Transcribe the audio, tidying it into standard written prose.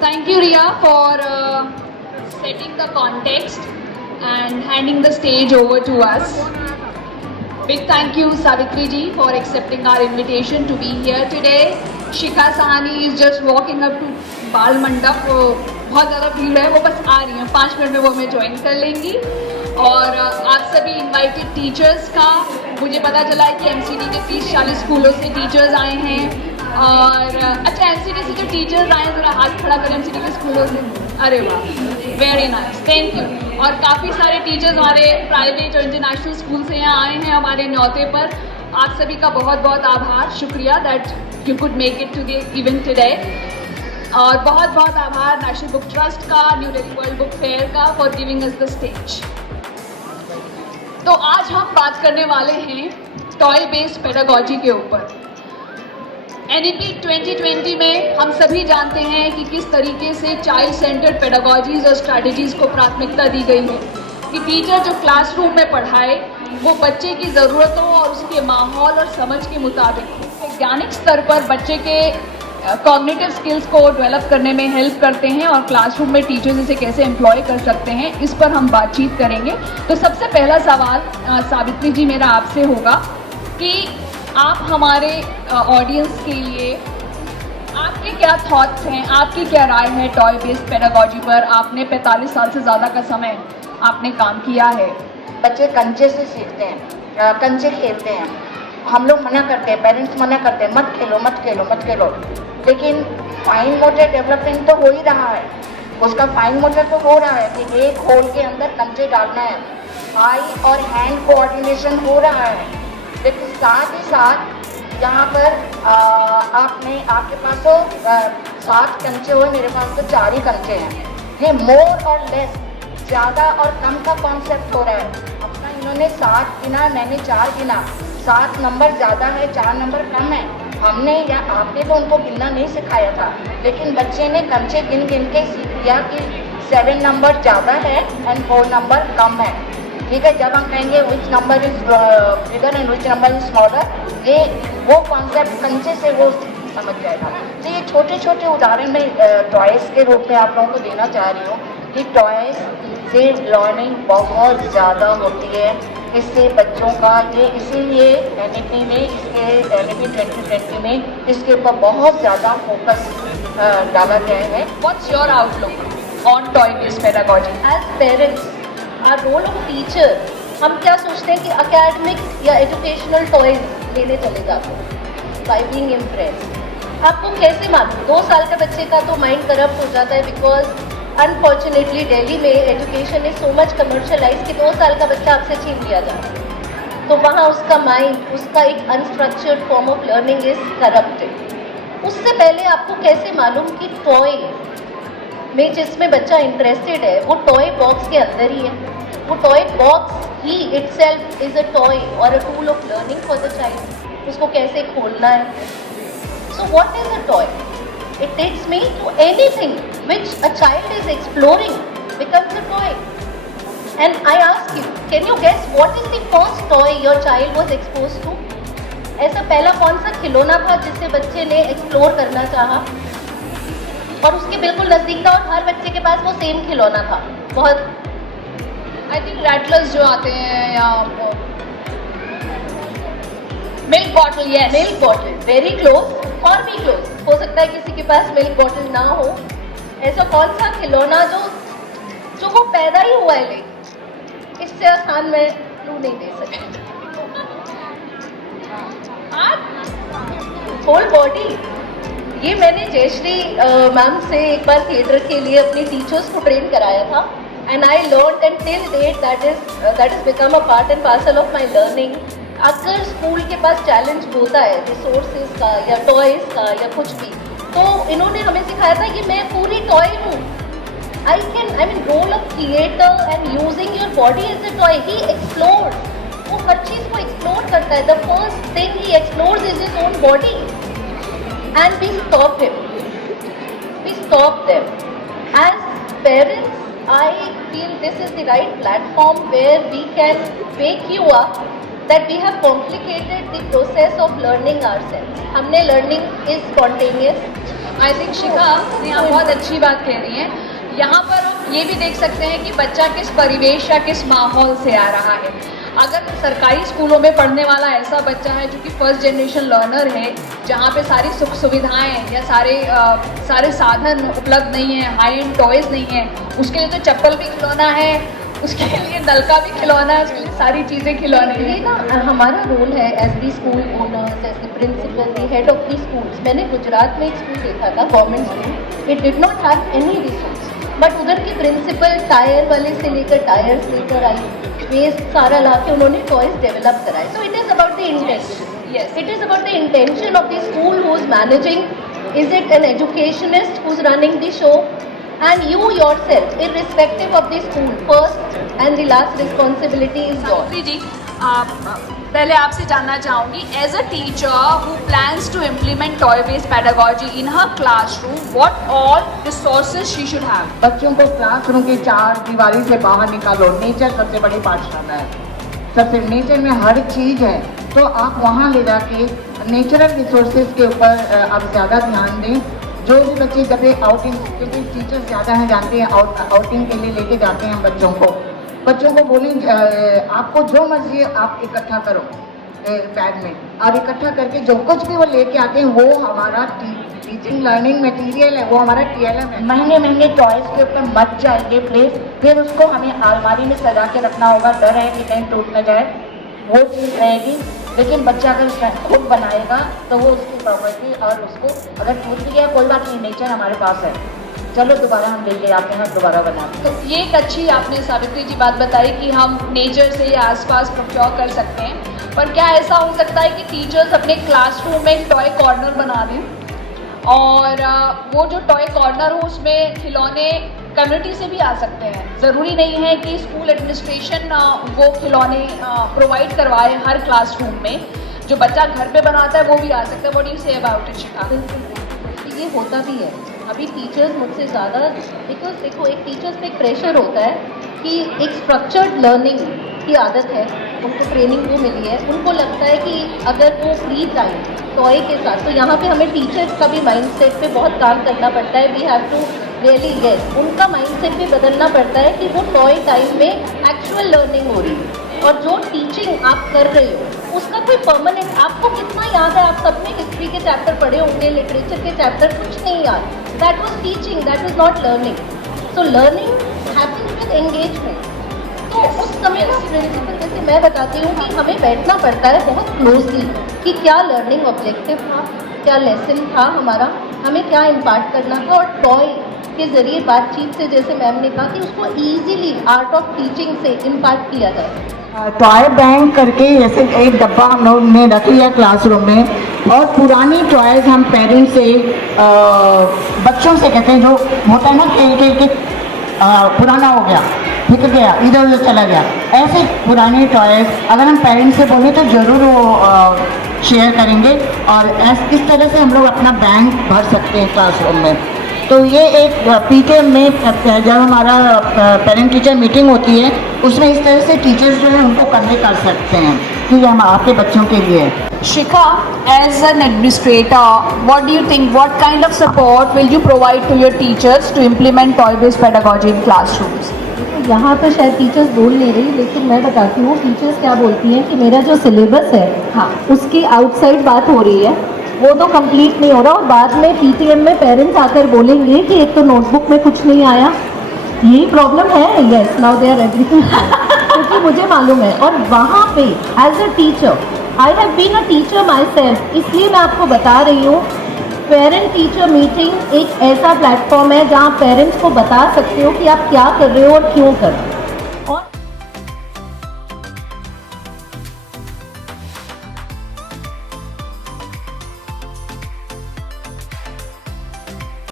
Thank you, Ria, for setting the context and handing the stage over to us. Big thank you, Savitri ji, for accepting our invitation to be here today. Shikha Sahani is just walking up to बाल मंडप. बहुत ज़्यादा भीड़ है, वो बस आ रही हैं, 5 मिनट में वो हमें ज्वाइन कर लेंगी. और आप सभी इनवाइटेड टीचर्स का मुझे पता चला है कि एमसीडी के 30-40 स्कूलों से टीचर्स आए हैं. और अच्छा, एमसीडी से जो टीचर्स आए हैं ज़रा हाथ खड़ा करें एमसीडी के स्कूलों से. अरे वाह, वेरी नाइस, थैंक यू. और काफ़ी सारे टीचर्स हमारे प्राइवेट और इंटरनेशनल स्कूल से यहाँ आए हैं हमारे न्योते पर. आप सभी का बहुत बहुत आभार, शुक्रिया that you could make it to the event today. और बहुत बहुत आभार नेशनल बुक ट्रस्ट का, new Delhi world book fair का, for giving us the stage. तो आज हम बात करने वाले हैं टॉय बेस्ड पेडागोजी के ऊपर. एनईपी 2020 में हम सभी जानते हैं कि किस तरीके से चाइल्ड सेंटर्ड पेडागोजीज और स्ट्रैटेजीज को प्राथमिकता दी गई है कि टीचर जो क्लासरूम में पढ़ाए वो बच्चे की ज़रूरतों और उसके माहौल और समझ के मुताबिक वैज्ञानिक स्तर पर बच्चे के कॉग्निटिव स्किल्स को डेवलप करने में हेल्प करते हैं और क्लासरूम में टीचर्स इसे कैसे एम्प्लॉय कर सकते हैं, इस पर हम बातचीत करेंगे. तो सबसे पहला सवाल सावित्री जी मेरा आपसे होगा कि आप हमारे ऑडियंस के लिए आपके क्या थॉट्स हैं, आपकी क्या राय है टॉय बेस्ड पेडागोजी पर. आपने 45 साल से ज़्यादा का समय आपने काम किया है. बच्चे कंचे से सीखते हैं, कंचे खेलते हैं. हम लोग मना करते हैं, पेरेंट्स मना करते हैं, मत खेलो मत खेलो मत खेलो. लेकिन फाइन मोटर डेवलपमेंट तो हो ही रहा है. उसका फाइन मोटर तो हो रहा है कि एक होल के अंदर कंचे डालना है. आई और हैंड कोऑर्डिनेशन हो रहा है. लेकिन साथ ही साथ यहाँ पर आपके पास तो 7 कंचे हुए, मेरे पास तो 4 ही कंचे हैं. ये मोर और लेस, ज़्यादा और कम का कॉन्सेप्ट हो रहा है. अपना इन्होंने 7 गिना, मैंने 4 गिना. 7 नंबर ज़्यादा है, 4 नंबर कम है. हमने या आपने तो उनको गिनना नहीं सिखाया था, लेकिन बच्चे ने कंचे गिन गिन के सीख लिया कि 7 नंबर ज़्यादा है एंड 4 नंबर कम है. ठीक है, जब हम कहेंगे which number is bigger and which number is smaller, ये वो कॉन्सेप्ट कंचे से वो समझ जाएगा. तो ये छोटे छोटे उदाहरण मैं टॉयज़ के रूप में आप लोगों को देना चाह रही हूँ कि टॉयज़ से लर्निंग बहुत ज़्यादा होती है. इससे बच्चों का ये इसीलिए एनईपी में, इसके एनईपी 2020 में इसके ऊपर बहुत ज़्यादा फोकस डाला गया है. What's your outlook on toy based pedagogy? As parents, our role of teacher, हम क्या सोचते हैं कि अकेडमिक या एजुकेशनल टॉयज लेने चले जाते हैं बाय बीइंग इम्प्रेस्ड. आपको कैसे मालूम? 2 साल का बच्चे का तो माइंड करप्ट हो जाता है, बिकॉज अनफॉर्चुनेटली दिल्ली में education is so much commercialise कि 2 साल का बच्चा आपसे छीन लिया जाता है. तो वहाँ उसका माइंड, उसका एक unstructured form of learning is corrupted. उससे पहले आपको कैसे मालूम कि टॉय में जिसमें बच्चा इंटरेस्टेड है वो टॉय बॉक्स के अंदर ही है. वो टॉय बॉक्स ही इटसेल्फ इज अ टॉय और a tool of learning for the child. उसको कैसे खोलना है. So what is a toy? It takes me to anything which a child is exploring becomes a toy. And I ask you, can you guess what is the first toy your child was exposed to? ऐसा पहला कौन सा खिलौना था जिससे बच्चे ने explore करना चाहा और उसके बिल्कुल नज़दीक था और हर बच्चे के पास वो सेम खिलौना था? बहुत आई थिंक रैटलर्स जो आते हैं या milk bottle. Yes, milk bottle, very close. और भी क्लोज हो सकता है किसी के पास मिल्क बॉटल ना हो. ऐसा कौन सा खिलौना जो वो पैदा ही हुआ है, लेकिन इससे आसान मैं क्लू नहीं दे सकती. Whole body. ये मैंने जयश्री मैम से एक बार थिएटर के लिए अपने टीचर्स को ट्रेन कराया था. And I learn and till date that is become a part and parcel of my learning. अगर स्कूल के पास चैलेंज होता है रिसोर्सेज का या टॉयज़ का या कुछ भी, तो इन्होंने हमें सिखाया था कि मैं पूरी टॉय हूँ. I mean role of creator and using your body as a toy. He explore, वो हर चीज़ को एक्सप्लोर करता है. The first thing he explores is his own body and we stop him, we stop them. As parents, I feel this is the right platform where we can wake you up that we have complicated the process of learning ourselves. हमने learning is spontaneous. I think Shikha आप बहुत अच्छी बात कह रही हैं। यहाँ पर हम ये भी देख सकते हैं कि बच्चा किस परिवेश या किस माहौल से आ रहा है। अगर सरकारी स्कूलों में पढ़ने वाला ऐसा बच्चा है जो कि फर्स्ट जनरेशन लर्नर है, जहाँ पे सारी सुख सुविधाएं या सारे साधन उपलब्ध नहीं है, हाई एंड टॉयज़ नहीं है, उसके लिए तो चप्पल भी खिलौना है, उसके लिए नलका भी खिलौना है, उसके लिए सारी चीज़ें खिलौने हैं। ये ना हमारा रोल है as the school owners, as the principal, the head of the schools. मैंने गुजरात में एक स्कूल देखा था, government school, it did not have any resource, but उधर की प्रिंसिपल टायर वाले से लेकर टायर्स लेकर आई, वेस्ट सारा ला के उन्होंने टॉयज डेवलप कराए। So it is about the intention, Yes. It is about the intention of the school who is managing, is it an educationist who is running the show, and you yourself, irrespective of the school, first and the last responsibility is yours. Savitri ji, पहले आपसे जानना चाहूँगी, as a teacher who plans to implement toy based pedagogy in her classroom, what all resources she should have? बच्चों को classroom की चार दीवारी से बाहर निकालो। नेचर सबसे बड़ी पाठशाला है, सबसे नेचर में हर चीज़ है, तो आप वहाँ ले जाके नेचुरल रिसोर्सेज के ऊपर आप ज़्यादा ध्यान दें। जो भी बच्चे जब आउटिंग, क्योंकि टीचर्स ज़्यादा हैं, जानते हैं, आउटिंग के लिए लेके जाते हैं बच्चों को बोलें आपको जो मर्जी आप इकट्ठा करो बैग में, और इकट्ठा करके जो कुछ भी वो लेके आते हैं वो हमारा टीचिंग लर्निंग मटेरियल है, वो हमारा TLM है। महंगे महंगे टॉयज़ के ऊपर मत जाएंगे प्लीज़, फिर उसको हमें अलमारी में सजा के रखना होगा, डर है कि कहीं टूट न जाए, वो चीज़ रहेगी। लेकिन बच्चा अगर खुद बनाएगा तो वो उसकी प्रॉपर्टी, और उसको अगर टूट भी गया कोई बात नहीं, नेचर हमारे पास है, चलो दोबारा हम लेके आते हैं, दोबारा बनाते हैं। तो ये एक अच्छी आपने सावित्री जी बात बताई कि हम नेचर से या आसपास प्रोक्योर कर सकते हैं, पर क्या ऐसा हो सकता है कि टीचर्स अपने क्लासरूम में एक टॉय कॉर्नर बना दें, और वो जो टॉय कॉर्नर हो उसमें खिलौने कम्युनिटी से भी आ सकते हैं? ज़रूरी नहीं है कि स्कूल एडमिनिस्ट्रेशन वो खिलौने प्रोवाइड करवाए हर क्लासरूम में, जो बच्चा घर पे बनाता है वो भी आ सकता है। What do you say about it Shikha? ये होता भी है। अभी टीचर्स मुझसे ज़्यादा, बिकॉज देखो एक टीचर्स पे एक प्रेशर होता है कि एक स्ट्रक्चर्ड लर्निंग की आदत है, उनको ट्रेनिंग वो मिली है, उनको लगता है कि अगर वो फ्री टाइम टॉय के साथ, तो यहाँ पे हमें टीचर्स का भी माइंडसेट पे बहुत काम करना पड़ता है। We have to really guess, उनका माइंडसेट भी बदलना पड़ता है कि वो टॉय टाइम में एक्चुअल लर्निंग हो रही है, और जो टीचिंग आप कर रहे हो उसका कोई परमानेंट, आपको कितना याद है, आप सबने हिस्ट्री के चैप्टर पढ़े होंगे, लिटरेचर के चैप्टर, कुछ नहीं याद, that was teaching, that was not learning. So learning happens with engagement. तो उस समय ना प्रिंसिपल, जैसे मैं बताती हूँ कि हमें बैठना पड़ता है बहुत क्लोजली कि क्या लर्निंग ऑब्जेक्टिव था, क्या लेसन था हमारा, हमें क्या इम्पार्ट करना था, और टॉय के ज़रिए बातचीत से, जैसे मैम ने कहा, कि उसको ईजिली आर्ट ऑफ टीचिंग से इम्पार्ट किया जाए। टॉय बैंक करके जैसे एक डब्बा हम लोग ने रख लिया क्लासरूम में, और पुरानी टॉयज़ हम पेरेंट्स से बच्चों से कहते हैं, जो होता है ना खेल खेल के पुराना हो गया, बिक गया, इधर उधर चला गया, ऐसे पुराने टॉयज़ अगर हम पेरेंट्स से बोले तो ज़रूर वो शेयर करेंगे, और इस तरह से हम लोग अपना बैंक भर सकते हैं क्लासरूम में। तो ये एक PTM में जब हमारा पेरेंट टीचर मीटिंग होती है, उसमें इस तरह से टीचर्स जो है उनको कन्वे कर सकते हैं कि ये हम आपके बच्चों के लिए है। Shikha, as an administrator, what do you think? What kind of support will you provide to your teachers to implement toy-based pedagogy in classrooms? यहाँ तो शायद टीचर्स बोल नहीं रही, लेकिन मैं बताती हूँ टीचर्स क्या बोलती हैं कि मेरा जो सिलेबस है, हाँ, उसकी आउटसाइड बात हो रही है, वो तो कंप्लीट नहीं हो रहा, और बाद में PTM में पेरेंट्स आकर बोलेंगे कि एक तो नोटबुक में कुछ नहीं आया, यही प्रॉब्लम है। Yes, now they are everything, क्योंकि मुझे मालूम है, और वहाँ पे as a teacher, I have been a teacher myself, इसलिए मैं आपको बता रही हूँ, पेरेंट टीचर मीटिंग एक ऐसा प्लेटफॉर्म है जहाँ पेरेंट्स को बता सकते हो कि आप क्या कर रहे हो और क्यों कर रहे हो।